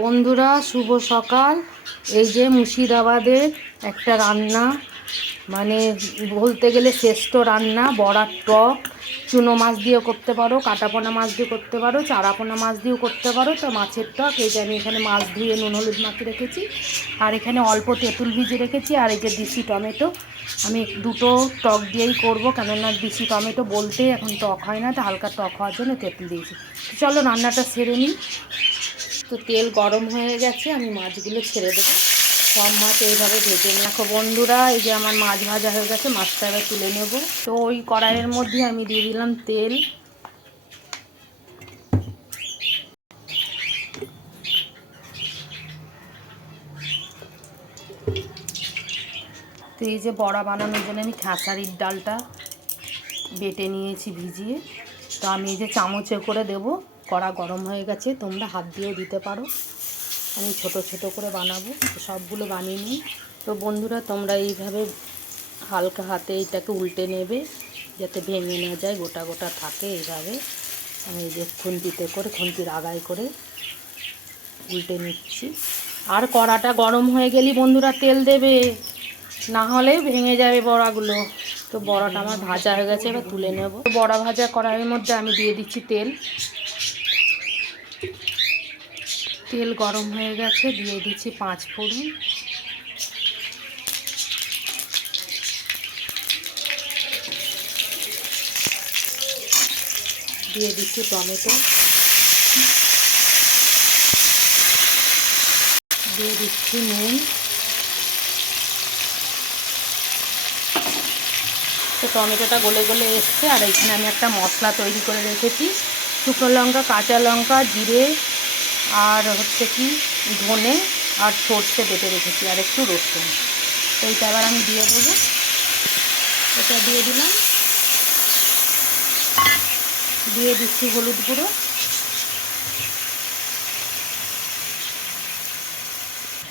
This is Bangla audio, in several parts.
বন্ধুরা শুভ সকাল। এই যে মুর্শিদাবাদের একটা রান্না, মানে বলতে গেলে শ্রেষ্ঠ রান্না, বড়ার টক। চুনো মাছ দিয়েও করতে পারো, কাটাপোনা মাছ দিয়ে করতে পারো, চারাপোনা মাছ দিয়েও করতে পারো। তো মাছের টক, এই যে আমি এখানে মাছ ধুয়ে নুন হলুদ মাখিয়ে রেখেছি, আর এখানে অল্প তেঁতুল ভিজে রেখেছি, আর এই যে দিশি টমেটো। আমি দুটো টক দিয়েই করবো, কেননা দিশি টমেটো বলতে এখন টক হয় না, তো হালকা টক হওয়ার জন্য তেঁতুল দিয়েছি। চলো রান্নাটা সেরে নিই। তো তেল গরম হয়ে গেছে, আমি মাছগুলো ছেড়ে দেবো। সব মাছ এইভাবে ভেজে নিই। দেখো বন্ধুরা, এই যে আমার মাছ ভাজা হয়ে গেছে, মাছটা এবার তুলে নেব। তো ওই কড়াইয়ের মধ্যে আমি দিয়ে দিলাম তেল। তো এই যে বড়া বানানোর জন্য আমি খেসারির ডালটা বেটে নিয়েছি ভিজিয়ে। তো আমি এই যে চামচে করে দেব। কড়া গরম হয়ে গেছে, তোমরা হাত দিয়েও দিতে পারো। আমি ছোট ছোট করে বানাবো, সবগুলো বানিয়ে নিই। তো বন্ধুরা, তোমরা এইভাবে হালকা হাতে এটাকে উল্টে নেবে, যাতে ভেঙে না যায়, গোটা গোটা থাকে। এইভাবে আমি এই যে খুন্তির আগায় করে উল্টে নিচ্ছি। আর কড়াটা গরম হয়ে গেলেই বন্ধুরা তেল দেবে, না হলে ভেঙে যাবে বড়াগুলো। তো বড়াটা আমার ভাজা হয়ে গেছে, এবার তুলে নেব। বড়া ভাজা কড়াইয়ের মধ্যে আমি দিয়ে দিচ্ছি তেল। তেল গরম হয়ে গেছে, দিয়ে দিচ্ছি 5 ফোড়ন। দিয়ে দিচ্ছি টমেটো, দিয়ে দিচ্ছি নুন। তো টমেটোটা গলে গলে এসছে, আর এখানে আমি একটা মশলা তৈরি করে রেখেছি। শুকনো লঙ্কা, কাঁচা লঙ্কা, জিরে, আর হচ্ছে কি ধনে আর সর্ষে বেটে রেখেছি, আর একটু রসুন। তো এইটা এবার আমি দিয়ে দেবো। এটা দিয়ে দিলাম, দিয়ে দিচ্ছি হলুদ গুঁড়ো।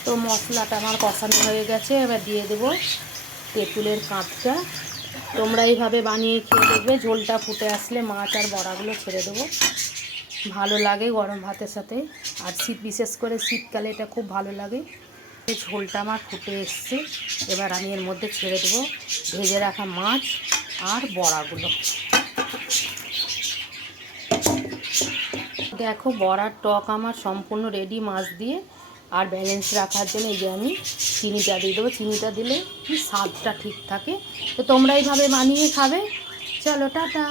তো মশলাটা আমার কষানো হয়ে গেছে, এবার দিয়ে দেবো তেঁতুলের কাঁচটা। তোমরা এইভাবে বানিয়ে খেয়ে দেখবে, ঝোলটা ফুটে আসলে মাছ আর বড়াগুলো ছেড়ে দেবো। ভালো লাগে গরম ভাতের সাথে, আর বিশেষ করে শীতকালে এটা খুব ভালো লাগে। এই ঝোলটা আমার ফুটে এসছে, এবার আমি এর মধ্যে ছেড়ে দেবো ভেজে রাখা মাছ আর বড়াগুলো। দেখো বড়ার টক আমার সম্পূর্ণ রেডি মাছ দিয়ে। আর ব্যালেন্স রাখার জন্য এই যে আমি চিনিটা দিয়ে দেবো। চিনিটা দিলে কি স্বাদটা ঠিক থাকে। তো তোমরা এইভাবে বানিয়ে খাবে। চলো টাটা।